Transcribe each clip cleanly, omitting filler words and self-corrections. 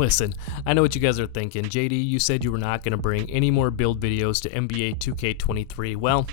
Listen, I know what you guys are thinking. JD, you said you were not going to bring any more build videos to NBA 2K23. Well,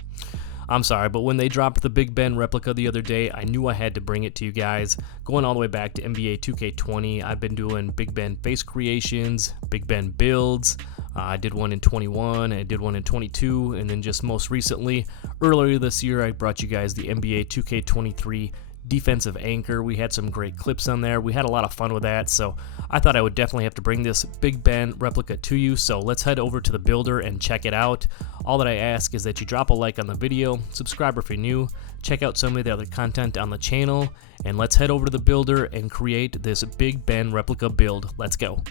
I'm sorry, but when they dropped the Big Ben replica the other day, I knew I had to bring it to you guys. Going all the way back to NBA 2K20, I've been doing Big Ben face creations, Big Ben builds. I did one in 21, I did one in 22, and then just most recently, earlier this year, I brought you guys the NBA 2K23 defensive anchor. We had some great clips on there. We had a lot of fun with that, so I thought I would definitely have to bring this Big Ben replica to you. So let's head over to the builder and check it out. All that I ask is that you drop a like on the video, subscribe if you're new, check out some of the other content on the channel, and let's head over to the builder and create this Big Ben replica build. Let's go.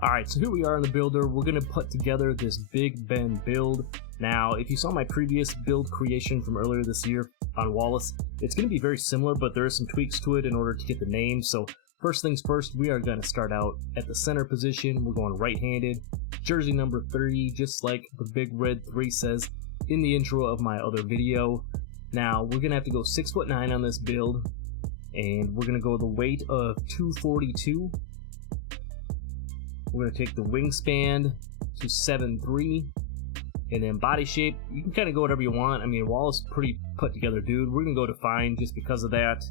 Alright, so here we are in the builder. We're going to put together this Big Ben build. Now, if you saw my previous build creation from earlier this year on Wallace, it's going to be very similar, but there are some tweaks to it in order to get the name. So first things first, we are going to start out at the center position. We're going right-handed, jersey number 30, just like the big red 3 says in the intro of my other video. Now, we're going to have to go 6'9" on this build, and we're going to go the weight of 242. We're going to take the wingspan to 7'3", and then body shape, you can kind of go whatever you want. I mean, Wallace is pretty put together dude. We're going to go define just because of that.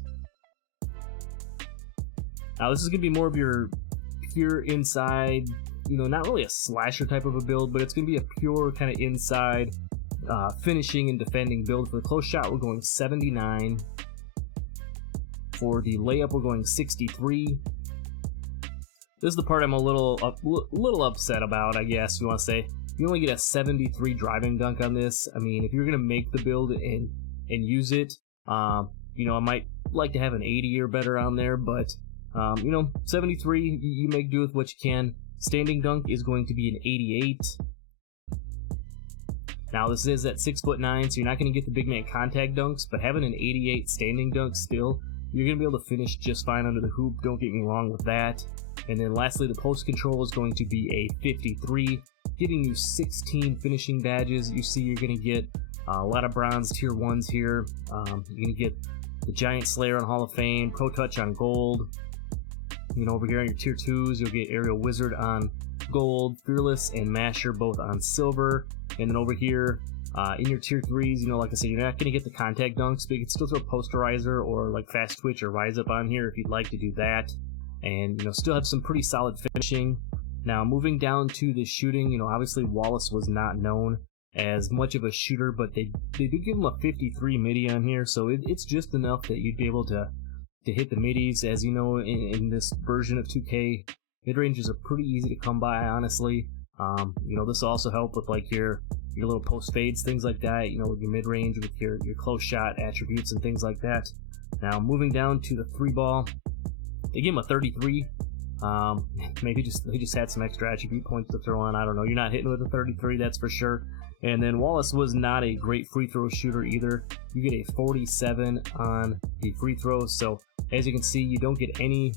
Now this is going to be more of your pure inside, you know, not really a slasher type of a build, but it's going to be a pure kind of inside finishing and defending build. For the close shot, we're going 79. For the layup, we're going 63. This is the part I'm a little upset about, I guess you want to say. You only get a 73 driving dunk on this. I mean, if you're going to make the build and use it, you know, I might like to have an 80 or better on there, but, you know, 73, you make do with what you can. Standing dunk is going to be an 88. Now, this is at 6'9", so you're not going to get the big man contact dunks, but having an 88 standing dunk still, you're going to be able to finish just fine under the hoop. Don't get me wrong with that. And then lastly, the post control is going to be a 53, giving you 16 finishing badges. You see you're going to get a lot of bronze tier 1s here. You're going to get the Giant Slayer on Hall of Fame, Pro Touch on gold. You know, over here on your tier 2s, you'll get Aerial Wizard on gold, Fearless and Masher both on silver. And then over here, in your tier 3s, you know, like I said, you're not going to get the contact dunks, but you can still throw Posterizer or like Fast Twitch or Rise Up on here if you'd like to do that. And, you know, still have some pretty solid finishing. Now, moving down to the shooting, you know, obviously Wallace was not known as much of a shooter, but they do give him a 53 midi on here, so it's just enough that you'd be able to hit the middies. As you know, in this version of 2K, mid-ranges are pretty easy to come by, honestly. You know, this will also help with like your little post fades, things like that, you know, with your mid-range, with your close shot attributes and things like that. Now, moving down to the 3-ball, they give him a 33. Maybe they just had some extra attribute points to throw on. I don't know. You're not hitting with a 33, that's for sure. And then Wallace was not a great free throw shooter either. You get a 47 on the free throws. So as you can see, you don't get any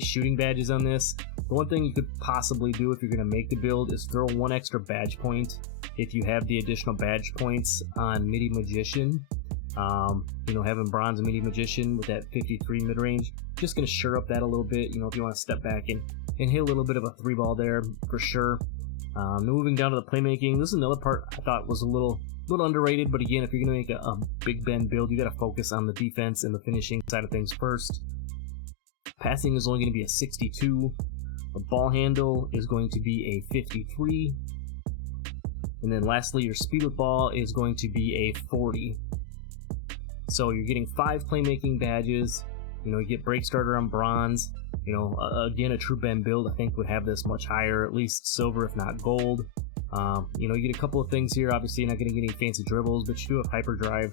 shooting badges on this. The one thing you could possibly do if you're going to make the build is throw one extra badge point if you have the additional badge points on Midi Magician. You know, having bronze Midi Magician with that 53 mid-range, just going to shore up that a little bit, you know, if you want to step back and hit a little bit of a 3-ball there for sure. Moving down to the playmaking, this is another part I thought was a little underrated, but again, if you're going to make a Big Ben build, you got to focus on the defense and the finishing side of things first. Passing is only going to be a 62. The ball handle is going to be a 53. And then lastly, your speed with ball is going to be a 40. So you're getting 5 playmaking badges. You know, you get break starter on bronze. You know, again, a true Ben build I think would have this much higher, at least silver if not gold. You know, you get a couple of things here. Obviously, you're not going to get any fancy dribbles, but you do have hyperdrive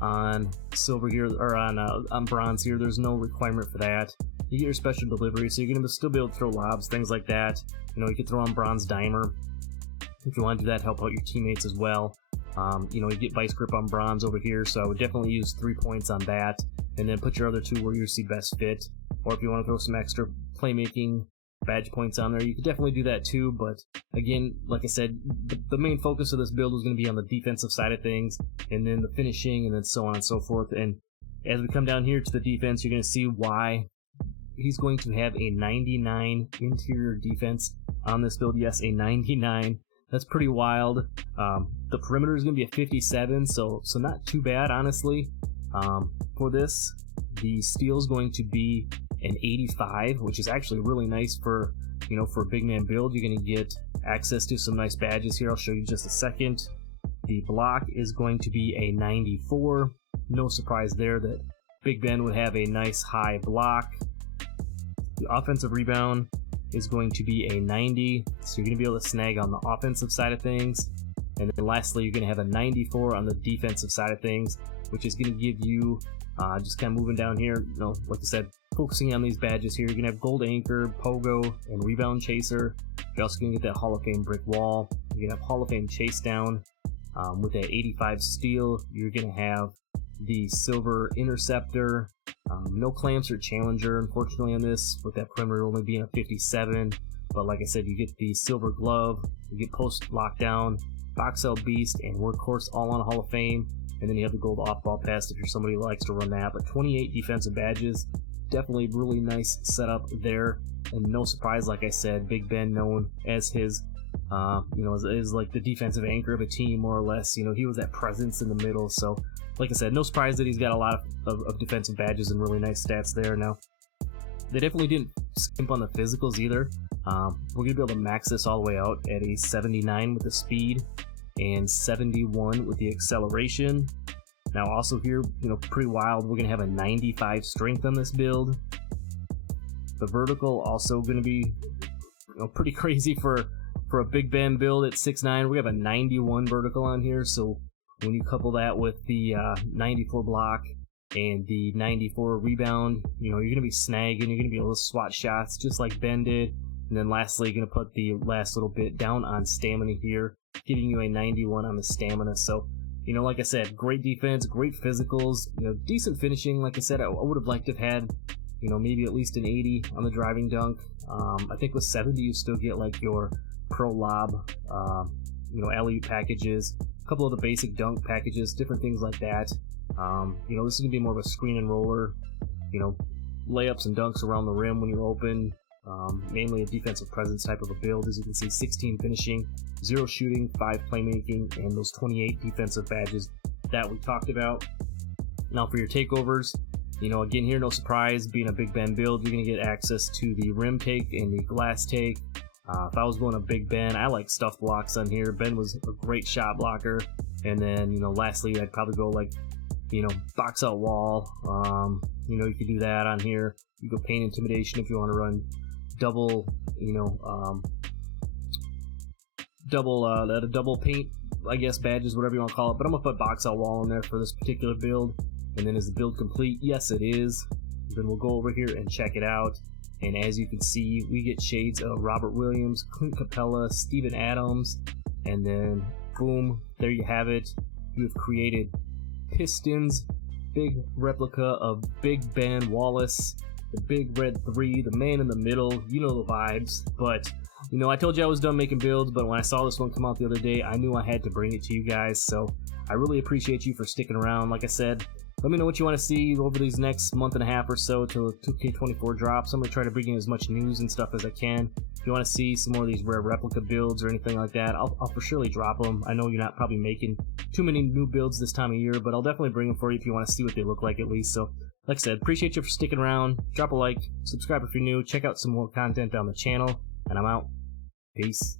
on silver here, or on bronze here. There's no requirement for that. You get your special delivery, so you're going to still be able to throw lobs, things like that. You know, you can throw on bronze dimer if you want to do that, help out your teammates as well. You know, you get vice grip on bronze over here, so I would definitely use 3 points on that, and then put your other 2 where you see best fit. Or if you want to throw some extra playmaking badge points on there, you could definitely do that too. But again, like I said, the main focus of this build is going to be on the defensive side of things, and then the finishing, and then so on and so forth. And as we come down here to the defense, you're going to see why he's going to have a 99 interior defense on this build. Yes, a 99. That's pretty wild. The perimeter is going to be a 57, so not too bad, honestly. For this, the steel is going to be an 85, which is actually really nice for, you know, for a big man build. You're going to get access to some nice badges here. I'll show you in just a second. The block is going to be a 94. No surprise there that Big Ben would have a nice high block. The offensive rebound is going to be a 90, so you're going to be able to snag on the offensive side of things. And then lastly, you're going to have a 94 on the defensive side of things, which is going to give you, just kind of moving down here, you know, like I said, focusing on these badges here, you're going to have Gold Anchor, Pogo, and Rebound Chaser. You're also going to get that Hall of Fame Brick Wall. You're going to have Hall of Fame Chase Down. With that 85 steel, you're going to have the Silver Interceptor. No Clamps or Challenger, unfortunately, on this, with that perimeter only being a 57. But like I said, you get the Silver Glove, you get Post Lockdown, Box Out Beast, and Workhorse all on Hall of Fame. And then you have the Gold Off-Ball Pass if you're somebody who likes to run that. But 28 defensive badges, definitely really nice setup there. And no surprise, like I said, Big Ben known as his, you know, as like the defensive anchor of a team, more or less. You know, he was that presence in the middle. So, like I said, no surprise that he's got a lot of defensive badges and really nice stats there. Now, they definitely didn't skimp on the physicals either. We're going to be able to max this all the way out at a 79 with the speed and 71 with the acceleration. Now, also here, you know, pretty wild, we're going to have a 95 strength on this build. The vertical also going to be, you know, pretty crazy for a Big Ben build at 6'9". We have a 91 vertical on here, so when you couple that with the 94 block and the 94 rebound, you know, you're going to be snagging, you're going to be able to swat shots just like Ben did. And then lastly, you're going to put the last little bit down on stamina here, giving you a 91 on the stamina. So, you know, like I said, great defense, great physicals, you know, decent finishing. Like I said, I would have liked to have had, you know, maybe at least an 80 on the driving dunk. I think with 70, you still get like your pro lob, you know, alley packages, a couple of the basic dunk packages, different things like that. You know, this is going to be more of a screen and roller, you know, layups and dunks around the rim when you're open. Mainly a defensive presence type of a build. As you can see, 16 finishing, 0 shooting, 5 playmaking, and those 28 defensive badges that we talked about. Now for your takeovers, you know, again here, no surprise, being a Big Ben build, you're going to get access to the rim take and the glass take. If I was going to Big Ben, I like stuff blocks on here. Ben was a great shot blocker. And then, you know, lastly, I'd probably go like, you know, box out wall. You know, you could do that on here. You go paint intimidation if you want to run double, you know, double paint, I guess, badges, whatever you want to call it. But I'm going to put box out wall in there for this particular build. And then is the build complete? Yes, it is. Then we'll go over here and check it out. And as you can see, we get shades of Robert Williams, Clint Capella, Steven Adams, and then boom, there you have it. You have created Pistons, big replica of Big Ben Wallace, the big red 3, the man in the middle. You know the vibes. But, you know, I told you I was done making builds, but when I saw this one come out the other day, I knew I had to bring it to you guys. So I really appreciate you for sticking around. Like I said, let me know what you want to see over these next month and a half or so till 2K24 drops. I'm going to try to bring you as much news and stuff as I can. If you want to see some more of these rare replica builds or anything like that, I'll for surely drop them. I know you're not probably making too many new builds this time of year, but I'll definitely bring them for you if you want to see what they look like at least. So, like I said, appreciate you for sticking around. Drop a like, subscribe if you're new, check out some more content on the channel, and I'm out. Peace.